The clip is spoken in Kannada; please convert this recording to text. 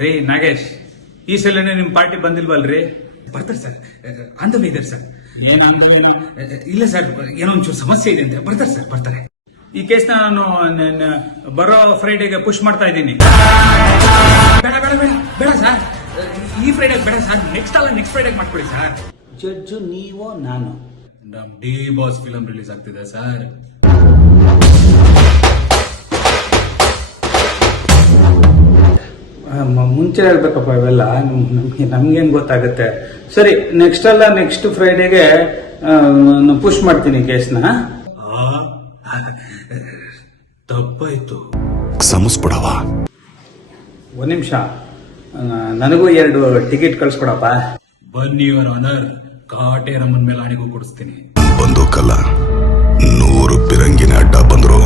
ರೀ ನಾಗೇಶ್, ಈ ಸಲನೇ ನಿಮ್ ಪಾರ್ಟಿ ಬಂದಿಲ್ವಲ್ರಿ? ಬರ್ತಾರೆ ಸರ್, ಆಂದವೇ ಇದ್ದಾರೆ ಸರ್. ಏನ್ ಅಂದ್ರೇನು? ಇಲ್ಲ ಸರ್, ಏನೋ ಒಂಚೂರು ಸಮಸ್ಯೆ ಇದೆ ಅಂತ ಬರ್ತಾರೆ ಸರ್, ಬರ್ತಾರೆ. ಈ ಕೇಸ್ನ ನಾನು ಬರೋ ಫ್ರೈಡೆಗೆ ಪುಷ್ ಮಾಡ್ತಾ ಇದ್ದೀನಿ. ಬೇಡ ಬೇಡ ಬೇಡ ಬೇಡ ಸರ್, ಈ ಫ್ರೈಡೆ ಬೇಡ ಸರ್, ನೆಕ್ಸ್ಟ್ ಅಲ್ಲ ನೆಕ್ಸ್ಟ್ ಫ್ರೈಡೆ ಮಾಡ್ಕೊಳ್ಳಿ ಸರ್. ಜಡ್ಜು ನೀವೋ ನಾನು? ನಮ್ ಡಿ ಬಾಸ್ ಫಿಲಂ ರಿಲೀಸ್ ಆಗ್ತಿದೆ ಸರ್. ಮುಂಚೆ ಹೇಳ್ಬೇಕಪ್ಪ ಇವೆಲ್ಲ, ನಮ್ಗೇನ್ ಗೊತ್ತಾಗುತ್ತೆ. ಸರಿ, ನೆಕ್ಸ್ಟ್ ಅಲ್ಲ ನೆಕ್ಸ್ಟ್ ಫ್ರೈಡೆಗೆ ಪುಷ್ ಮಾಡ್ತೀನಿ ಕೇಸ್ನ. ತಪ್ಪಾಯ್ತು, ಕ್ಷಮಿಸ್ಬಿಡವಾ. ಒಂದ್ ನಿಮಿಷ, ನನಗೂ 2 ಟಿಕೆಟ್ ಕಳ್ಸ್ಕೊಡಪ್ಪ. ಬನ್ನಿ ಯುವರ್ ಆನರ್, ಕಾಟೇರಮ್ಮನ ಮೇಲೆ ಆಣೆಗೂ ಕೊಡಿಸ್ತೀನಿ. ಬಂದೂಕಲ್ಲ, 100 ಪಿರಂಗಿನ ಅಡ್ಡ ಬಂದ್ರು